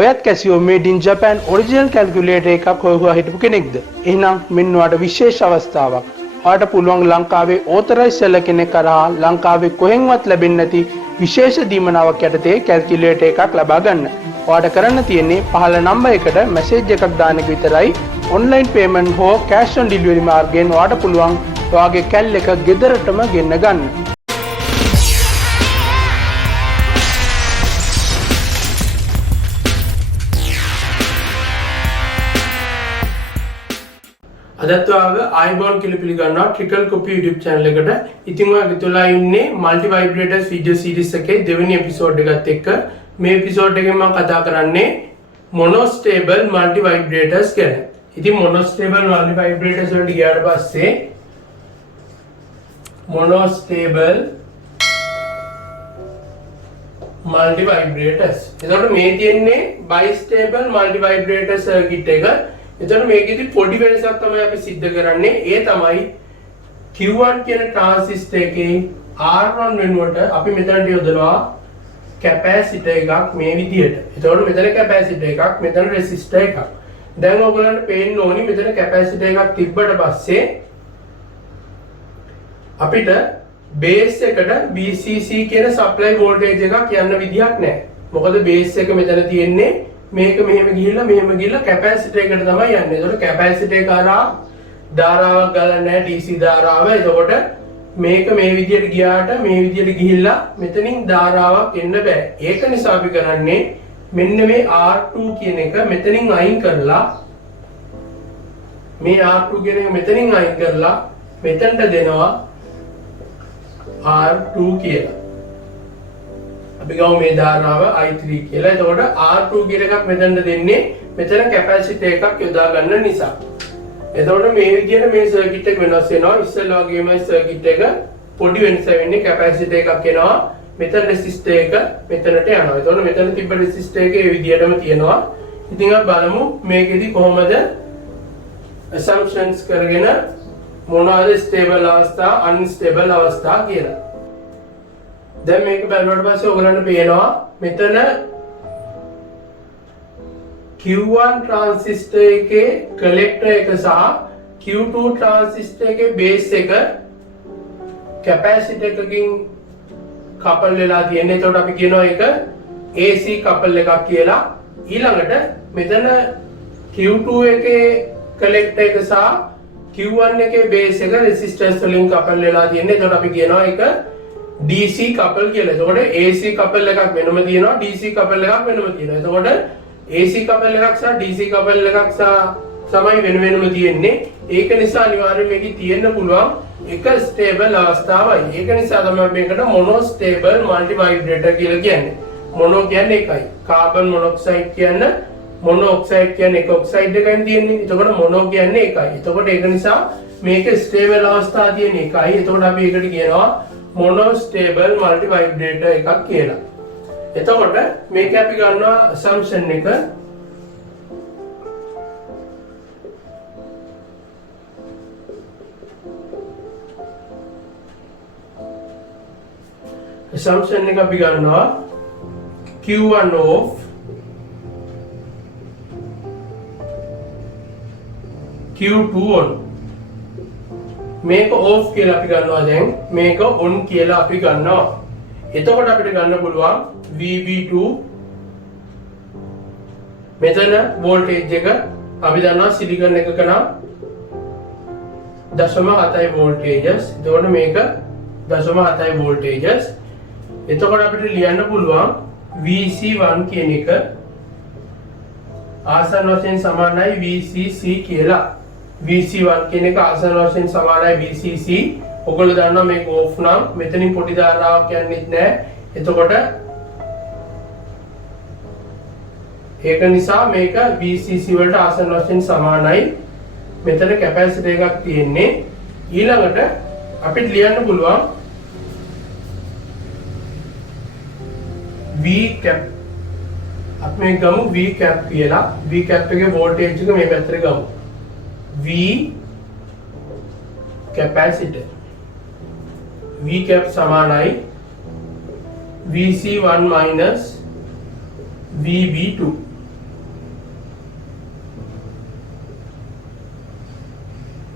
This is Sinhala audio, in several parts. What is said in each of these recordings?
ඔයත් කැසියෝ මේඩ් ඉන් ජපාන් ඔරිජිනල් කැල්කියුලේටර් එකක් හොයුවා හිටපු කෙනෙක්ද? එහෙනම් මෙන්න ඔයාලට විශේෂ අවස්ථාවක්. ඔයාලට පුළුවන් ලංකාවේ ඕතරයිස් සෙල්ලර් කෙනෙක් කරා ලංකාවේ කොහෙන්වත් ලැබෙන්නේ නැති විශේෂ දීමනාවක් යටතේ කැල්කියුලේටර් එකක් ලබා ගන්න. ඔයාලට කරන්න තියෙන්නේ පහළ නම්බර් එකට මැසේජ් එකක් දාන එක විතරයි. ඔන්ලයින් පේමන්ට් හෝ කෑෂ් ඔන් ඩෙලිවරි මාර්ගයෙන් ඔයාලට පුළුවන් ඔයාගේ කැල් එක ගෙදරටම ගෙන්න ගන්න. අදත් ඔයාගේ iBone කියලා පිළිගන්නවා Trickle Copy YouTube channel එකට. ඉතින් ඔයාලා ගිතලා ඉන්නේ multi vibrators video series එකේ දෙවෙනි episode එකත් එක්ක. මේ episode එකෙන් මම කතා කරන්නේ monostable multi vibrators ගැන. ඉතින් monostable multi vibrators වලට ගියාට පස්සේ monostable multi vibrators. එතකොට මේ තියෙන්නේ bistable multi vibrator circuit එක. එතකොට මේකෙදි පොඩි වෙනසක් තමයි අපි සිද්ධ කරන්නේ. ඒ තමයි Q1 කියන ට්‍රාන්සිස්ටර් එකේ R1 වෙනුවට අපි මෙතනට යොදනවා කැපැසිටර් එකක් මේ විදිහට. එතකොට මෙතන කැපැසිටර් එකක්, මෙතන රෙසිස්ටර් එකක්. දැන් ඔයගොල්ලන්ට පේන්න ඕනි මෙතන කැපැසිටර් එකක් තිබ්බට පස්සේ අපිට බේස් එකට VCC කියන සප්ලයි වෝල්ටේජ් එකක් යන්න විදිහක් නැහැ. මොකද බේස් එක මෙතන තියෙන්නේ මේක මෙහෙම ගිහිල්ලා කැපැසිටර් එකට තමයි යන්නේ. ඒතකොට කැපැසිටර් එක කරා ධාරාවක් ගලන්නේ නැහැ DC ධාරාව. ඒතකොට මේක මේ විදියට ගියාට මේ විදියට ගිහිල්ලා මෙතනින් ධාරාවක් එන්න බෑ. ඒක නිසා අපි කරන්නේ මෙන්න මේ R2 කියන එක මෙතනින් අයින් කරලා මේ R2 කියන එක මෙතනින් අයින් කරලා මෙතනට දෙනවා R2 කියලා. අපි ගමු මේ ධාරාව I3 කියලා. එතකොට R2 කියන එකක් මෙතනට දෙන්නේ මෙතන කැපැසිටර් එකක් යොදා ගන්න නිසා. එතකොට මේ විදිහට මේ සර්කිට් එක වෙනස් වෙනවා. ඉස්සෙල්ලා වගේම සර්කිට් එක පොඩි වෙනස වෙන්නේ කැපැසිටර් එකක් එනවා. මෙතන රෙසිස්ටර් එක මෙතනට යනවා. එතකොට මෙතන තිබ්බ රෙසිස්ටර් එක ඒ විදිහටම තියෙනවා. ඉතින් අපි බලමු මේකෙදි කොහොමද assumptions කරගෙන මොනවාද stable අවස්ථා unstable අවස්ථා කියලා. දැන් මේක බලනකොට පස්සේ ඔයගලන්ට පේනවා මෙතන Q1 ट्रांजिस्टर එකේ කලෙක්ටර් එක සහ Q2 ट्रांजिस्टर එකේ බේස් එක කැපැසිටර් එකකින් කපල් වෙලා තියෙන්නේ. එතකොට අපි කියනවා ඒක AC කපල් එකක් කියලා. ඊළඟට මෙතන Q2 එකේ කලෙක්ටර් එක සහ Q1 එකේ බේස් එක රෙසිස්ටර්ස් වලින් කපල් වෙලා තියෙන්නේ. එතකොට අපි කියනවා ඒක DC කපල් කියලා. එතකොට AC කපල් එකක් වෙනම තියෙනවා, DC කපල් එකක් වෙනම තියෙනවා. එතකොට AC කපල් එකක් සහ DC කපල් එකක් තමයි වෙන වෙනම තියෙන්නේ. ඒක නිසා අනිවාර්යයෙන් මේකේ තියෙන්න පුළුවන් එක ස්ටේබල් අවස්ථාවයි. ඒක නිසා තමයි මේකට මොනෝස්ටේබල් මල්ටි වයිබ්‍රේටර් කියලා කියන්නේ. මොනෝ කියන්නේ එකයි. කාබන් මොනොක්සයිඩ් කියන්නේ මොනෝ ඔක්සයිඩ් කියන්නේ එක ඔක්සයිඩ් එකකින් තියෙන්නේ. එතකොට මොනෝ කියන්නේ එකයි. එතකොට ඒක නිසා මේක ස්ටේබල් අවස්ථාව තියෙන එකයි. එතකොට අපි ඒකට කියනවා monostable multi vibrator එකක් කියලා. එතකොට මේක අපි ගන්නවා assumption එක අපි ගන්නවා Q1 off Q2 on. මේක off කියලා අපි ගන්නවා. දැන් මේක on කියලා අපි ගන්නවා. එතකොට අපිට ගන්න පුළුවන් VB2 මෙතන වෝල්ටේජ් එක අපි දන්නවා සිලිකන් එකක නම් 0.7යි වෝල්ටේජස්. එතකොට මේක 0.7යි වෝල්ටේජස්. එතකොට අපිට ලියන්න පුළුවන් VC1 කියන එක ආසන්න වශයෙන් සමානයි VCC කියලා. VC1 කියන එක ආසන්න වශයෙන් සමානයි VCC. ඔයගොල්ලෝ දන්නවා මේක off නම් මෙතනින් පොඩි ධාරාවක් යන්නේත් නැහැ. එතකොට ඒක නිසා මේක VCC වලට ආසන්න වශයෙන් සමානයි. මෙතන කැපැසිටර් එකක් තියෙන්නේ. ඊළඟට අපිට ලියන්න පුළුවන් V cap. අපි මේ ගමු V cap කියලා. V cap එකේ වෝල්ටේජ් එක මේ පැත්තට ගමු. V capacitor V cap සමානයි VC1 minus VB2.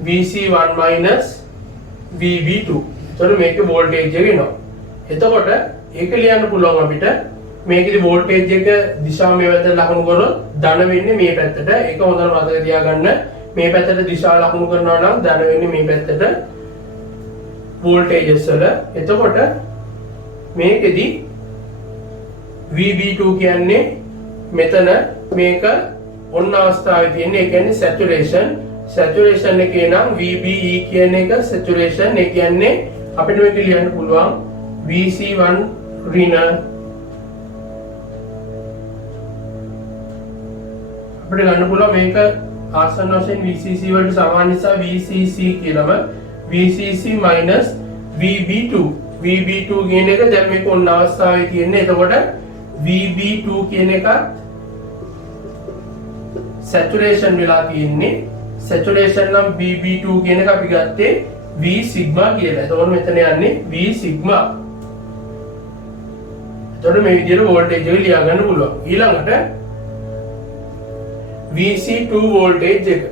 VC1 minus VB2. එතකොට මේකේ වෝල්ටේජ් එක එනවා. එතකොට ඒක ලියන්න පුළුවන් අපිට මේකේ වෝල්ටේජ් එක දිශාව මේ පැත්තට ලකුණු කරොත් ධන වෙන්නේ මේ පැත්තට. ඒක හොඳට මතක තියාගන්න. මේ පැත්තට දිශාව ලකුණු කරනවා නම් ධන වෙන්නේ මේ පැත්තට වෝල්ටේජස් වල. එතකොට මේකෙදි VB2 කියන්නේ මෙතන මේක ඔන්න අවස්ථාවේ තියෙන්නේ. ඒ කියන්නේ saturation එකේ නම් VBE කියන එක saturation. ඒ කියන්නේ අපිට මේක ලියන්න පුළුවන් VC1 ඍණ අපිට ගන්න පුළුවන් මේක ආසන්න වශයෙන් VCC වලට සමාන නිසා VCC කියලාම VCC minus VB2 කියන එක දැන් මේක ඔන්න අවස්ථාවේ තියෙන්නේ. එතකොට VB2 කියන එකත් saturation වෙලා තියෙන්නේ. saturation නම් VB2 කියන එක අපි ගත්තේ V sigma කියලා. එතකොට මෙතන යන්නේ V sigma. එතකොට මේ විදිහට වෝල්ටේජ් එක ලියා ගන්න පුළුවන්. ඊළඟට VC2 වෝල්ටේජ් එක.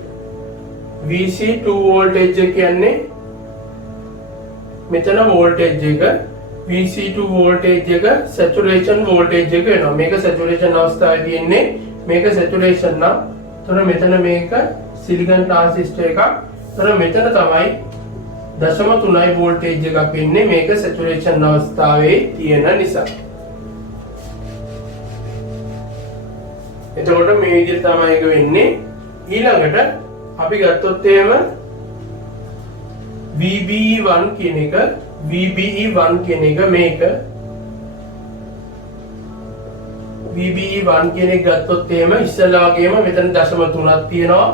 VC2 වෝල්ටේජ් එක කියන්නේ මෙතන වෝල්ටේජ් එක. VC2 වෝල්ටේජ් එක saturation වෝල්ටේජ් එක වෙනවා. මේක saturation අවස්ථාවේ තියෙන්නේ. මේක saturation නම් එතකොට මෙතන මේක සිලිකන් ට්‍රාන්සිස්ටර් එකක්. එතකොට මෙතන තමයි 0.3 වෝල්ටේජ් එකක් ඉන්නේ. මේක saturation අවස්ථාවේ තියෙන නිසා. එතකොට මේ විදිහට තමයි ඒක වෙන්නේ. ඊළඟට අපි ගත්තොත් එහෙම VBE1 කියන එක මේක VBE1 කියන එක ගත්තොත් එහෙම ඉස්සලා වගේම මෙතන 0.3ක් තියෙනවා.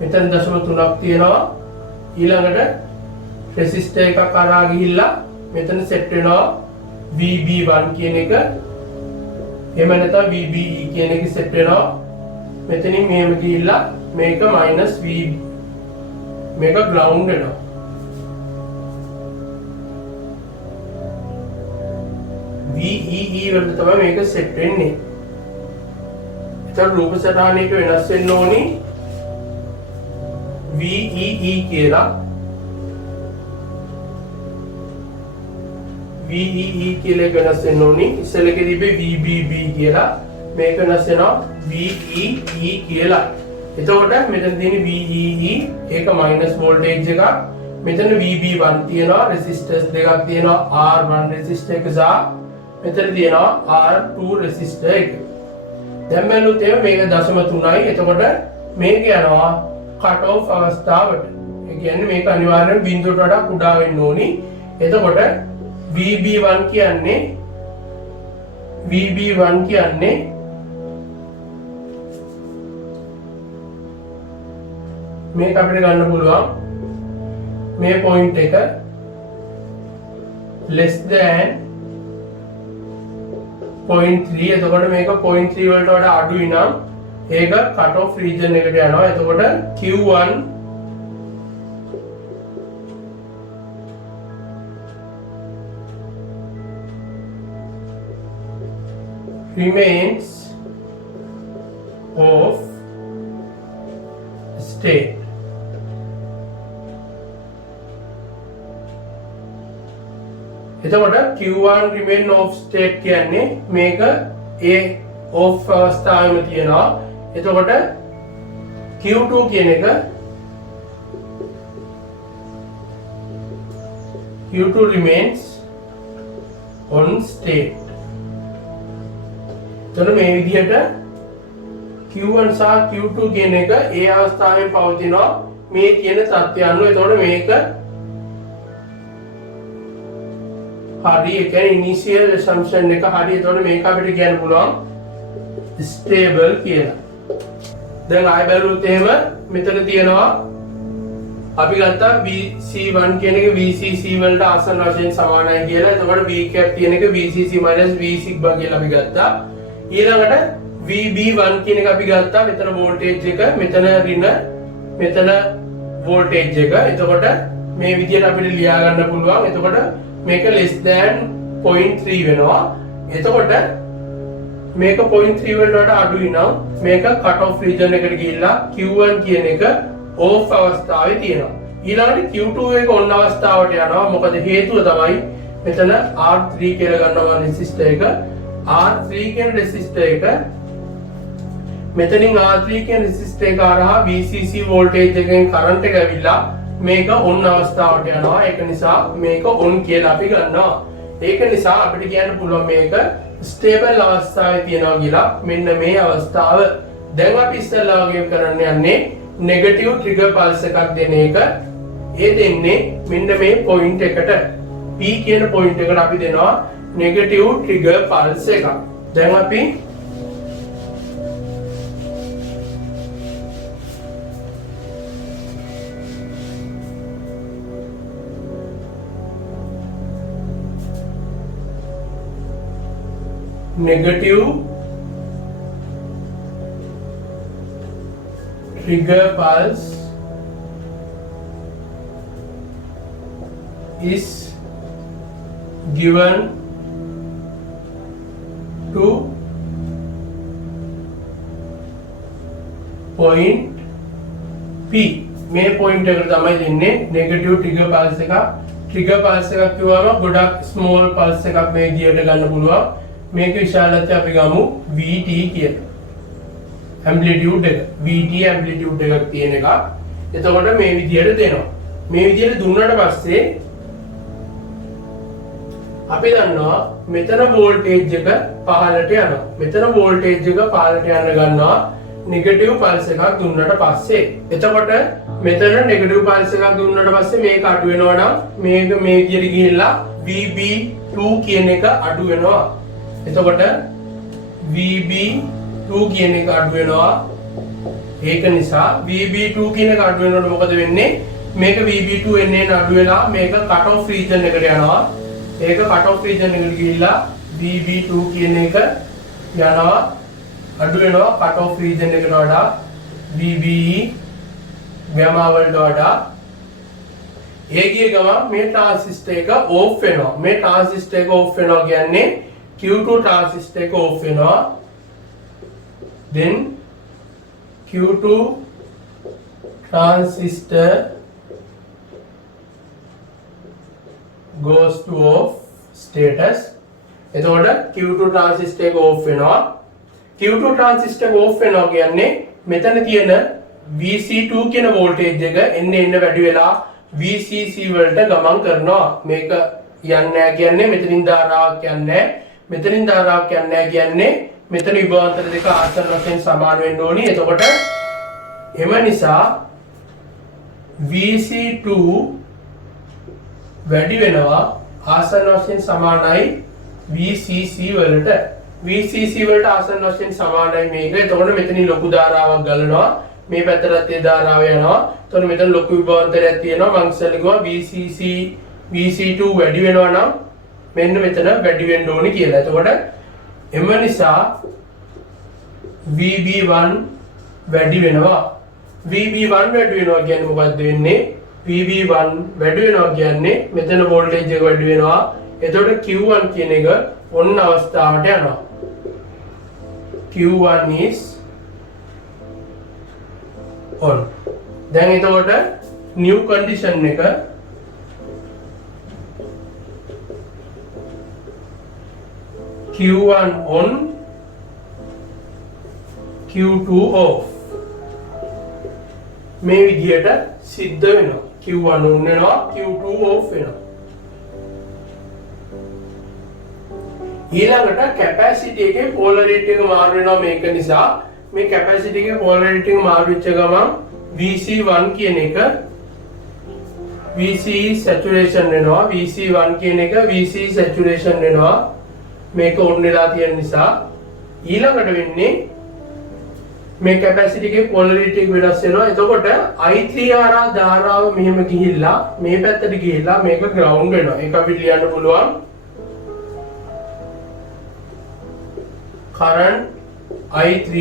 මෙතන 0.3ක් තියෙනවා. ඊළඟට රෙසිස්ටර් එකක් කරා ගිහිල්ලා මෙතන සෙට් වෙනවා VB1 කියන එක. එහෙම නැත්නම් VBE කියන එක සෙට් වෙනවා. මෙතනින් මෙහෙම ගිහිල්ලා මේක minus V මේක ground වෙනවා. VEE වලට තමයි මේක සෙට් වෙන්නේ. ඒතර රූප සටහනයක වෙනස් වෙන්න ඕනි VEE කියලා. VEE කියලා වෙනස් වෙන්න ඕනි. ඉස්සෙල්ලකේ තිබ්බේ VBB කියලා. මේක වෙනස් වෙනවා VEE කියලා. එතකොට මෙතන තියෙන්නේ VEE ඒක මයිනස් වෝල්ටේජ් එකක්. මෙතන VB1 තියෙනවා. රෙසිස්ටර්ස් දෙකක් තියෙනවා. R1 රෙසිස්ටර් එක සහ මෙතන තියෙනවා R2 රෙසිස්ටර් එක. දැන් බැලුවොත් මේක 0.3යි. එතකොට මේක යනවා කට් ඔෆ් අවස්ථාවට. ඒ කියන්නේ මේක අනිවාර්යයෙන් බිඳුවට වඩා කුඩා වෙන්න ඕනි. එතකොට VB1 කියන්නේ මේක අපිට ගන්න පුළුවන් මේ පොයින්ට් එක less than 0.3. එතකොට මේක 0.3 වලට වඩා අඩුයි නම් ඒක cut off region එකට යනවා. එතකොට Q1 remains of state. එතකොට Q1 remain of state කියන්නේ මේක A off අවස්ථාවෙම තියෙනවා. එතකොට Q2 කියන එක Q2 remains on state. එතකොට මේ විදිහට Q1 සහ Q2 කියන එක A අවස්ථාවෙන් පවතිනවා මේ කියන තත්ත්වය අනුව. එතකොට මේක හරි. ඒ කියන්නේ ඉනිෂියල් assumption එක හරි. එතකොට මේක අපිට කියන්න පුළුවන් stable කියලා. දැන් ආයෙ බලුවොත් එහෙම මෙතන තියෙනවා අපි ගත්තා VC1 කියන එක VCC වලට ආසන්න වශයෙන් සමානයි කියලා. එතකොට V cap කියන එක VCC minus V sigma කියලා අපි ගත්තා. ඊළඟට VB1 කියන එක අපි ගත්තා. මෙතන වෝල්ටේජ් එක, මෙතන ඍණ, මෙතන වෝල්ටේජ් එක. එතකොට මේ විදිහට අපිට ලියා ගන්න පුළුවන්. එතකොට මේක less than 0.3 වෙනවා. එතකොට මේක 0.3 වලට වඩා අඩුයි නම් මේක cut off region එකට ගිහිල්ලා Q1 කියන එක off අවස්ථාවේ තියෙනවා. ඊළඟට Q2 එක ඔන්න අවස්ථාවට යනවා. මොකද හේතුව තමයි මෙතන R3 කියලා ගන්නවා රෙසිස්ටර් එක. R3 කියන රෙසිස්ටර් එක මෙතනින් R3 කියන රෙසිස්ටර් එක හරහා VCC වෝල්ටේජ් එකෙන් කරන්ට් එක ඇවිල්ලා මේක ඔන් අවස්ථාවට යනවා. ඒක නිසා මේක ඔන් කියලා අපි ගන්නවා. ඒක නිසා අපිට කියන්න පුළුවන් මේක ස්ටේබල් අවස්ථාවේ තියෙනවා කියලා. මෙන්න මේ අවස්ථාව. දැන් අපි ඉස්සෙල්ලා වගේ කරන්න යන්නේ නෙගටිව් ට්‍රිගර් පල්ස් එකක් දෙන එක. ඒ දෙන්නේ මෙන්න මේ පොයින්ට් එකට. P කියන පොයින්ට් එකට අපි දෙනවා නෙගටිව් ට්‍රිගර් පල්ස් එකක්. දැන් අපි negative trigger pulse is given to point P. මේ point එකට තමයි දෙන්නේ negative trigger pulse එක. trigger pulse එකක් කියවම ගොඩක් small pulse එකක් මේ විදියට ගන්න පුළුවන්. මේක විශාලත්වය අපි ගමු VT කියලා. ඇම්ප්ලිටියුඩ් එක VT ඇම්ප්ලිටියුඩ් එකක් තියෙන එක. එතකොට මේ විදියට දෙනවා. මේ විදියට දුන්නාට පස්සේ අපි දන්නවා මෙතන වෝල්ටේජ් එක පහළට යනවා. මෙතන වෝල්ටේජ් එක පහළට යන ගන්නවා නෙගටිව් පල්ස් එකක් දුන්නාට පස්සේ. එතකොට මෙතන නෙගටිව් පල්ස් එකක් දුන්නාට පස්සේ මේක අඩු වෙනවා නම් මේක මේ විදියට ගිහිල්ලා VB2 කියන එක අඩු වෙනවා. එතකොට VB2 කියන එක අඩු වෙනවා. ඒක නිසා VB2 කියන එක අඩු වෙනකොට මොකද වෙන්නේ? මේක VB2 එන්නේ අඩු වෙලා මේක කට් ඔෆ් රීජන් එකට යනවා. ඒක කට් ඔෆ් රීජන් එකට ගිහිල්ලා VB2 කියන එක යනවා අඩු වෙනවා කට් ඔෆ් රීජන් එකට වඩා VBE ගාමා වලට වඩා. ඒ ගිය ගමන් මේ ට්‍රාන්සිස්ටර් එක ඕෆ් වෙනවා. මේ ට්‍රාන්සිස්ටර් එක ඕෆ් වෙනවා කියන්නේ Q2 transistor එක off වෙනවා. Then Q2 transistor goes to off status. එතකොට Q2 transistor එක off වෙනවා. Q2 transistor එක off වෙනවා කියන්නේ මෙතන තියෙන VC2 කියන voltage එක එන්න වැඩි වෙලා VCC වලට ගමන් කරනවා. මේක යන්නේ නැහැ කියන්නේ මෙතනින් ධාරාවක් යන්නේ නැහැ. මෙතනින් ධාරාවක් යන්නේ නැහැ කියන්නේ මෙතන විභවාන්තර දෙක ආසන්න වශයෙන් සමාන වෙන්න ඕනි. එතකොට එම නිසා VC2 වැඩි වෙනවා ආසන්න වශයෙන් සමානයි VCC වලට. VCC වලට ආසන්න වශයෙන් සමානයි මේක. එතකොට මෙතනින් ලොකු ධාරාවක් ගලනවා. මේ පැත්තට ඒ ධාරාව යනවා. එතකොට මෙතන ලොකු විභවාන්තරයක් තියෙනවා. මං ඉස්සෙල්ලා කිව්වා VC2 වැඩි වෙනවා නම් මෙන්න මෙතන වැඩි වෙන්න ඕනි කියලා. එතකොට එම නිසා VB1 වැඩි වෙනවා. VB1 වැඩි වෙනවා කියන්නේ මොකද්ද වෙන්නේ? VB1 වැඩි වෙනවා කියන්නේ මෙතන වෝල්ටේජ් එක වැඩි වෙනවා. එතකොට Q1 කියන එක ඔන්න අවස්ථාවට යනවා. Q1 is on. දැන් එතකොට new condition එක Q1 on, Q2 off. මේ විදියට සිද්ධ වෙනවා. Q1 on වෙනවා, Q2 off වෙනවා. ඊළඟට කැපැසිටි එකේ පොලරිටි එක මාරු වෙනවා. මේක නිසා මේ කැපැසිටි එකේ පොලරිටි එක මාරු වෙච්ච ගමන් VC1 කියන එක VC saturation වෙනවා. VC1 කියන එක VC saturation වෙනවා. මේක ඔන් වෙලා තියෙන නිසා ඊළඟට වෙන්නේ මේ කැපැසිටි එකේ පොලරිටි එක වෙනස් වෙනවා. එතකොට I3 හරහා ධාරාව මෙහෙම ගිහිල්ලා මේ පැත්තට ගිහිල්ලා මේක ග්‍රවුන්ඩ් වෙනවා. ඒක අපිට ලියන්න පුළුවන් current I3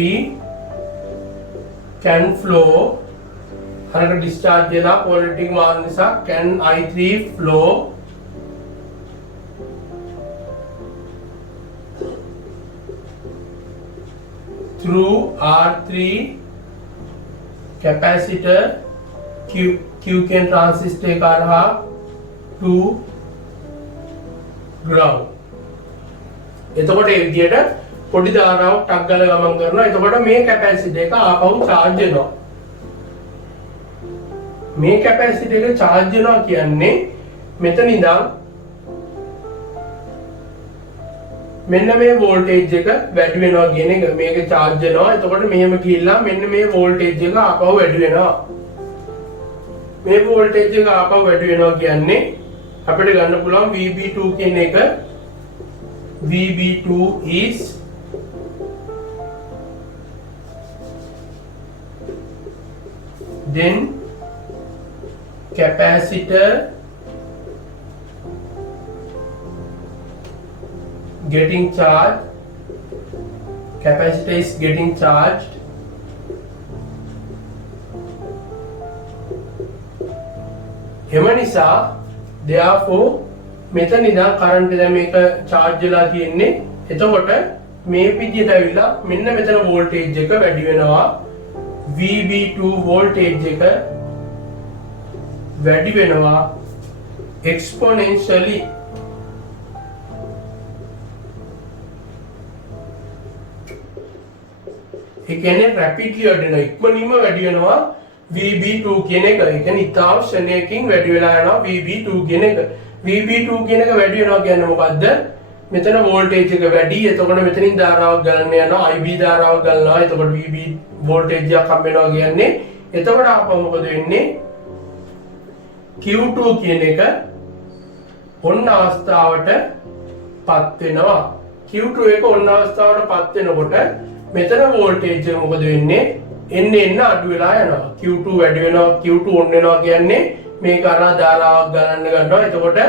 can flow හරක discharge වෙලා පොලරිටි එක මාරු නිසා can I3 flow through R3 capacitor Q Q කියන ට්‍රාන්සිස්ටර් එක හරහා to ground. එතකොට ඒ විදියට පොඩි ධාරාවක් ටක් ගාලා ගමන් කරනවා. එතකොට මේ කැපැසිටර් එක ආපහු charge වෙනවා. මේ කැපැසිටර් එක charge වෙනවා කියන්නේ මෙතන ඉඳන් මෙන්න මේ වෝල්ටේජ් එක වැඩි වෙනවා කියන එක. මේක charge වෙනවා. එතකොට මෙහෙම ගිහිල්ලා මෙන්න මේ වෝල්ටේජ් එක ආපහු වැඩි වෙනවා. මේ වෝල්ටේජ් එක ආපහු වැඩි වෙනවා කියන්නේ අපිට ගන්න පුළුවන් VB2 කියන එක. VB2 is then capacitor getting charged, capacitor is getting charged එම නිසා therefore මෙතන ඉඳන් කරන්ට් එක මේක charge වෙලා තියෙන්නේ. එතකොට මේ විදිහට ඇවිල්ලා මෙන්න මෙතන වෝල්ටේජ් එක වැඩි වෙනවා. VB2 වෝල්ටේජ් එක වැඩි වෙනවා exponentially. ඒ කියන්නේ rapidly වැඩි වෙනවා, ඉක්මනින්ම වැඩි වෙනවා VB2 කියන එක. ඒ කියන්නේ ඉතාම ශ්‍රේණියකින් වැඩි වෙලා යනවා VB2 කියන එක. VB2 කියන එක වැඩි වෙනවා කියන්නේ මොකද්ද? මෙතන වෝල්ටේජ් එක වැඩි. එතකොට මෙතනින් ධාරාවක් ගලන්න යනවා, IB ධාරාවක් ගලනවා. එතකොට VB වෝල්ටේජ් එකක් හම්බ වෙනවා කියන්නේ. එතකොට ආපහු මොකද වෙන්නේ? Q2 කියන එක ඔන්න අවස්ථාවට පත් වෙනවා. Q2 එක ඔන්න අවස්ථාවට පත් වෙනකොට මෙතන වෝල්ටේජ් එක මොකද වෙන්නේ? එන්න අඩු වෙලා යනවා. Q2 වැඩි වෙනවා, Q2 ඔන් වෙනවා කියන්නේ මේක අරහා ධාරාවක් ගලන්න ගන්නවා. එතකොට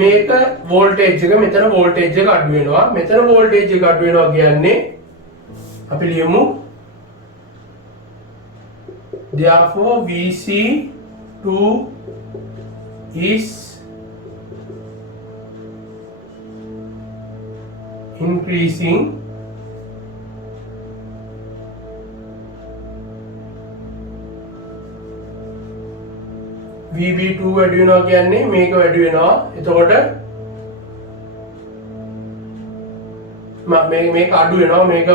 මේක වෝල්ටේජ් එක මෙතන වෝල්ටේජ් එක අඩු වෙනවා. මෙතන වෝල්ටේජ් එක අඩු වෙනවා කියන්නේ අපි ලියමු therefore VC2 is increasing VB2 වැඩි වෙනවා කියන්නේ මේක වැඩි වෙනවා. එතකොට මේක අඩු වෙනවා. මේක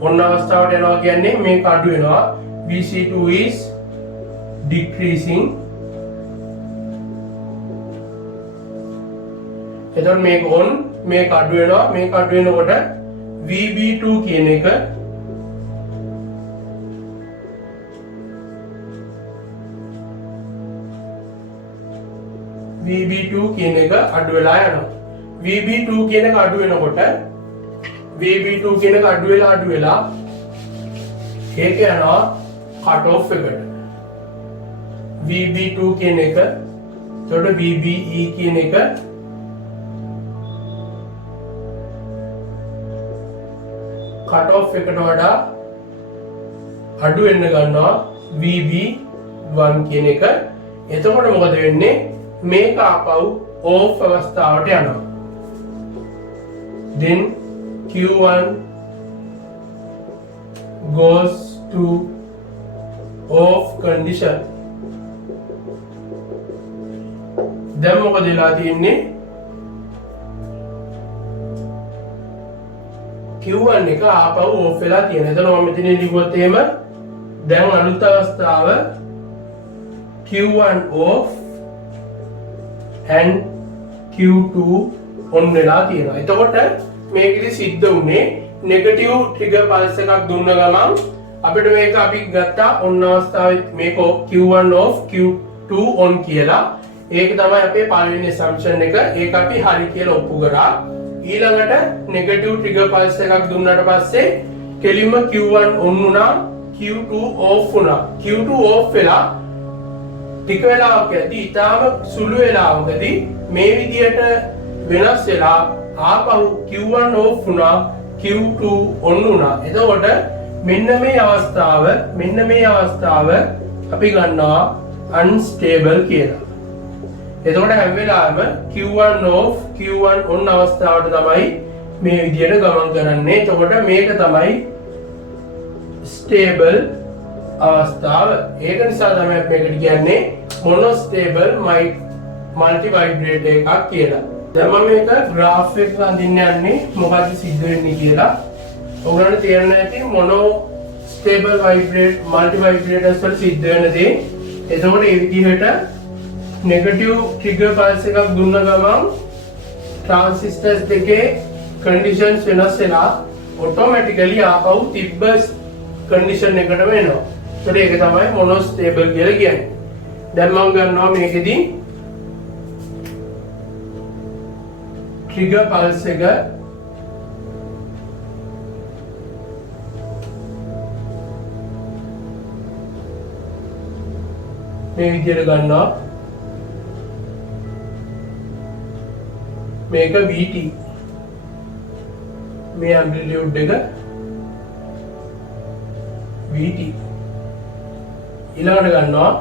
ඔන්න අවස්ථාවට යනවා කියන්නේ මේක අඩු වෙනවා. VC2 is decreasing. එතකොට මේක on, මේක අඩු වෙනවා. මේක අඩු වෙනකොට VB2 කියන එක VB2 කියන එක අඩු වෙලා යනවා. VB2 කියන එක අඩු වෙනකොට VB2 කියන එක අඩු වෙලා ඒක යනවා කට් ඔෆ් එකට. VB2 කියන එක එතකොට VBE කියන එක කට් ඔෆ් එකට වඩා අඩු වෙන්න ගන්නවා VB1 කියන එක. එතකොට මොකද වෙන්නේ? මේක ආපහු off අවස්ථාවට යනවා. then Q1 goes to off condition. දැන් මොකද වෙලා තියෙන්නේ? Q1 එක ආපහු off වෙලා තියෙනවා. එතන මම මෙතන ලිව්වොත් එහෙම දැන් අලුත් අවස්ථාව Q1 off and Q2 on වෙලා තියෙනවා. එතකොට මේකෙදි සිද්ධ වුණේ නෙගටිව් ට්‍රිගර් පල්ස් එකක් දුන්න ගමන් අපිට මේක අපි ගත්තා ඔන්න අවස්ථාවේ මේක Q1 off Q2 on කියලා. ඒක තමයි අපේ පළවෙනි assumption එක. ඒක අපි හරි කියලා ඔප්පු කරා. ඊළඟට නෙගටිව් ට්‍රිගර් පල්ස් එකක් දුන්නාට පස්සේ කෙලින්ම Q1 on වුණා, Q2 off වුණා. Q2 off වෙලා ටික වෙලාවකදී ඊටාම සුළු වෙලාවකදී මේ විදියට වෙනස් වෙලා ආපහු Q1 off වුණා, Q2 on වුණා. එතකොට මෙන්න මේ අවස්ථාව අපි ගන්නවා unstable කියලා. එතකොට හැම වෙලාවෙම Q1 off Q1 on අවස්ථාවට තමයි මේ විදියට ගමන් කරන්නේ. එතකොට මේක තමයි stable අවස්ථාව. ඒක නිසා තමයි මේකට කියන්නේ මොනොස්ටේබල් මල්ටි වයිබ්‍රේටර් එකක් කියලා. දැන් මම මේක graph එකක අඳින්න යන්නේ මොකක්ද සිද්ධ වෙන්නේ කියලා. ඔයගොල්ලන්ට තේරෙන්නේ නැති මොනොස්ටේබල් මල්ටි වයිබ්‍රේටර්ස් වල සිද්ධ වෙන දේ. එතකොට මේ විදිහට නෙගටිව් ට්‍රිගර් පල්ස් එකක් දුන්න ගමන් ट्रांसिस्टर्स දෙකේ कंडीशंस වෙනස් වෙලා ඔටෝමැටිකලි ආපහු තිබ්බ कंडीशन එකටම එනවා. ඒකට ඒක තමයි මොනොස්ටේබල් කියලා කියන්නේ. දැන් මම ගන්නවා මේකෙදි ට්‍රිගර් පල්ස් එක මේ විදිහට ගන්නවා. මේක VT මේ ඇම්ප්ලිටියුඩ් එක VT ඊළඟට ගන්නවා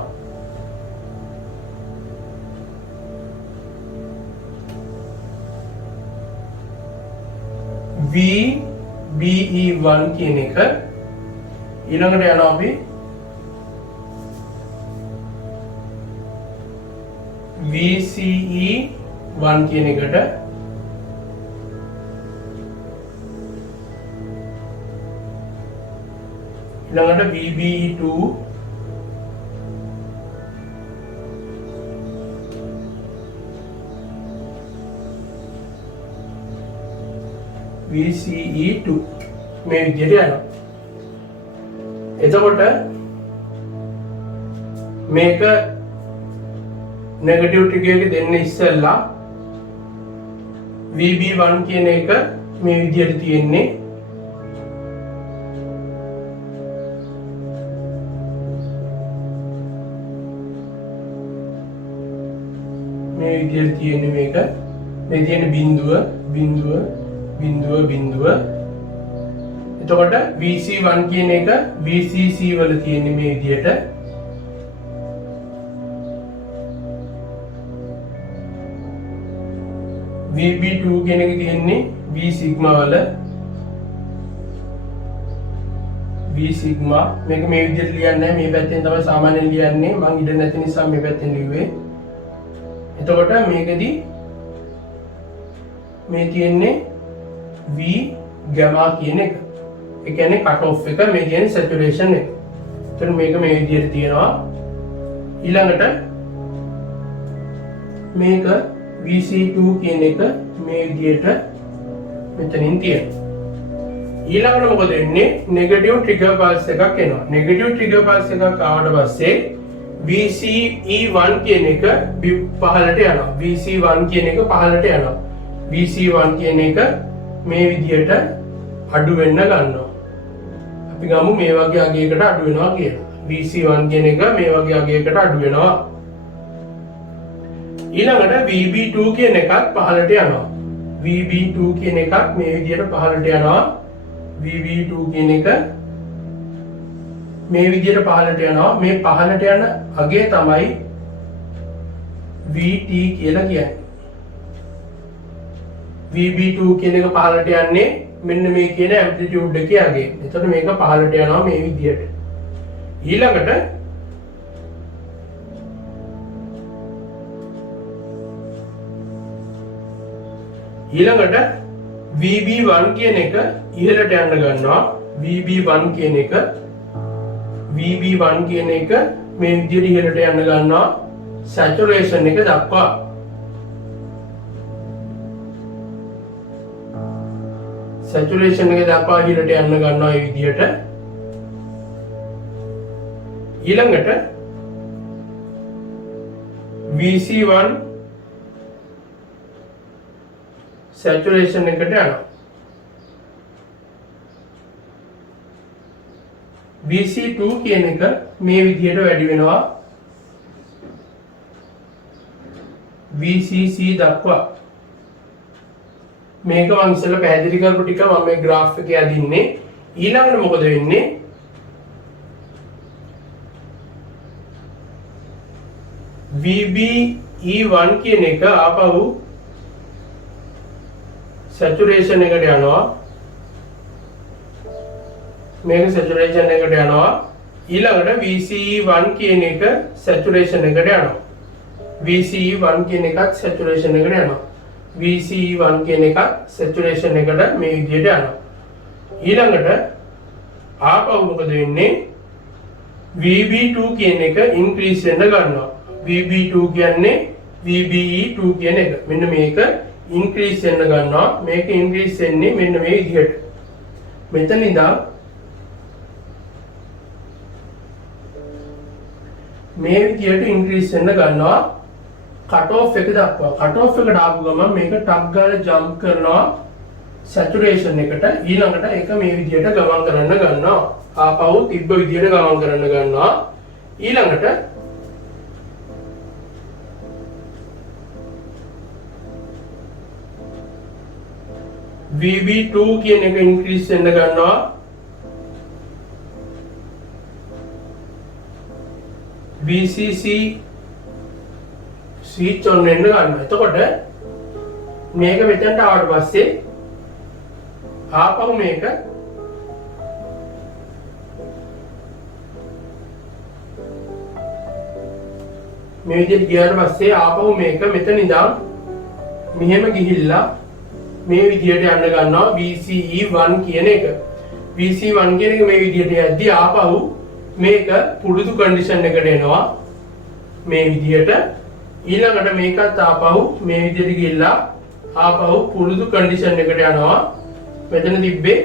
VBE1 කියන එක ඊළඟට යනවා අපි VCE1 කියන එකට ඊළඟට VBE2 VCE2 මේ විදිහට යනවා. එතකොට මේක නෙගටිව් ට්‍රිගර් එක දෙන්න ඉස්සෙල්ලා VB1 කියන එක මේ විදිහට තියෙන්නේ. මේ විදිහට තියෙන්නේ මේක. මේ තියෙන බිඳුව. එතකොට VC1 කියන එක VCC වල තියෙන්නේ මේ විදිහට. VB2 කියන එක තියෙන්නේ V sigma වල. V sigma මේක මේ විදිහට ලියන්නේ නැහැ. මේ පැත්තෙන් තමයි සාමාන්‍යයෙන් ලියන්නේ. මම ඉඩ නැති නිසා මේ පැත්තෙන් ලිව්වේ. එතකොට මේකෙදි මේ තියෙන්නේ V gamma කියන එක. ඒ කියන්නේ කට් ඔෆ් එක, මේ කියන්නේ සැචුරේෂන් එක. එතන මේක මේ විදිහට තියෙනවා. ඊළඟට මේක VC2 කියන එක මේ විදිහට මෙතනින් තියෙනවා. ඊළඟට මොකද වෙන්නේ? නෙගටිව් ට්‍රිගර් පල්ස් එකක් එනවා. නෙගටිව් ට්‍රිගර් පල්ස් එකක් ආවට පස්සේ VCE1 කියන එක පහළට යනවා. VC1 කියන එක පහළට යනවා. VC1 කියන එක මේ විදිහට අඩු වෙන්න ගන්නවා. අපි ගමු මේ වගේ අගයකට අඩු වෙනවා කියලා. VC1 කියන එක මේ වගේ අගයකට අඩු වෙනවා. ඊළඟට VB2 කියන එකත් පහළට යනවා. VB2 කියන එකත් මේ විදිහට පහළට යනවා. VB2 කියන එක මේ විදිහට පහළට යනවා. මේ පහළට යන අගය තමයි VT කියලා කියන්නේ. VB2 කියන එක පහළට යන්නේ මෙන්න මේ කියන ඇම්ප්ලිටියුඩ් එකේ අගය. එතකොට මේක පහළට යනවා මේ විදිහට. ඊළඟට VB1 කියන එක ඉහළට යන්න ගන්නවා. VB1 කියන එක මේ විදිහට ඉහළට යන්න ගන්නවා සැචුරේෂන් එක දක්වා. සැචුරේෂන් එක දක්වා ඉහළට යන්න ගන්නවා මේ විදිහට. ඊළඟට VC1 saturation එකට යනවා. VC2 කියන එක මේ විදිහට වැඩි වෙනවා VCC දක්වා. මේක මම ඉස්සෙල්ලා පැහැදිලි කරපු ටික මම මේ graph එකේ අදින්නේ. ඊළඟට මොකද වෙන්නේ? VBE1 කියන එක ආපහු saturation එකට යනවා. මේක saturation එකට යනවා. ඊළඟට VCE1 කියන එක saturation එකට යනවා. VCE1 කියන එකත් saturation එකට යනවා. VCE1 කියන එකත් saturation එකට මේ විදිහට යනවා. ඊළඟට ආපහු මොකද වෙන්නේ? VB2 කියන එක increase වෙන්න ගන්නවා. VB2 කියන්නේ VBE2 කියන එක. මෙන්න මේක increase වෙන්න ගන්නවා. මේක increase වෙන්නේ මෙන්න මේ විදිහට. මෙතන ඉඳන් මේ විදිහට increase වෙන්න ගන්නවා. cut off එක දක්වා. cut off එකට ආපු ගමන් මේක ටක් ගාලා jump කරනවා saturation එකට. ඊළඟට ඒක මේ විදිහට ගමන් කරන්න ගන්නවා. ආපහු තිබ්බ විදිහට ගමන් කරන්න ගන්නවා. ඊළඟට VB2 කියන එක increase වෙන්න ගන්නවා. VCC switch on වෙන්න ගන්නවා. එතකොට මේක මෙතනට ආවට පස්සේ ආපහු මේක මේ විදිහට ගියාට පස්සේ ආපහු මේක මෙතන ඉඳන් මෙහෙම ගිහිල්ලා මේ විදිහට යන්න ගන්නවා VCE1 කියන එක. VCE1 කියන එක මේ විදිහට යද්දී ආපහු මේක පුරුදු කන්ඩිෂන් එකට එනවා. මේ විදිහට ඊළඟට මේකත් ආපහු මේ විදිහට ගිහිල්ලා ආපහු පුරුදු කන්ඩිෂන් එකට යනවා. මෙතන තිබ්බේ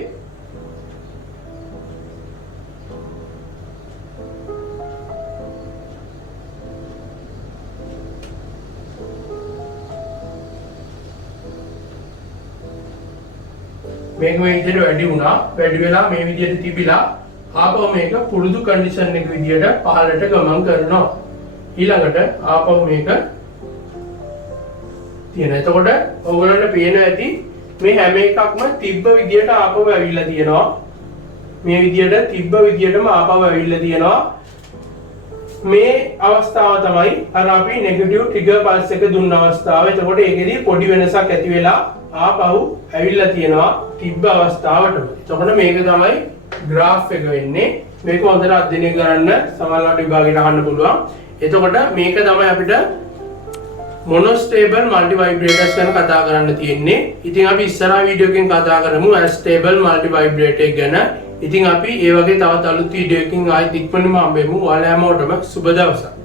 මේක මේ විදිහට වැඩි වුණා. වැඩි වෙලා මේ විදිහට තිබිලා ආපහු මේක පුරුදු කන්ඩිෂන් එක විදිහට පහළට ගමන් කරනවා. ඊළඟට ආපහු මේක තියෙන. එතකොට ඔයගොල්ලන්ට පේනවා ඇති මේ හැම එකක්ම තිබ්බ විදිහට ආපහු ඇවිල්ලා තියෙනවා. මේ විදිහට තිබ්බ විදිහටම ආපහු ඇවිල්ලා තියෙනවා. මේ අවස්ථාව තමයි අර අපි නෙගටිව් ට්‍රිගර් පල්ස් එක දුන්න අවස්ථාව. එතකොට ඒකෙදී පොඩි වෙනසක් ඇති වෙලා ආපහු ඇවිල්ලා තියෙනවා තිබ්බ අවස්ථාවටම. එතකොට මේක තමයි graph එක වෙන්නේ. මේක හොඳට අධ්‍යයනය කරන්න සමහරවිට විභාගයට අහන්න පුළුවන්. එතකොට මේක තමයි අපිට මොනෝස්ටේබල් මල්ටි වයිබ්‍රේටර්ස් ගැන කතා කරන්න තියෙන්නේ. ඉතින් අපි ඉස්සරහා වීඩියෝ එකකින් කතා කරමු ඇස්ටේබල් මල්ටි වයිබ්‍රේටර් ගැන. ඉතින් අපි ඒ වගේ තවත් අලුත් වීඩියෝ එකකින් ආයෙත් ඉක්මනටම හම්බෙමු. ඔයාලා හැමෝටම සුබ දවසක්.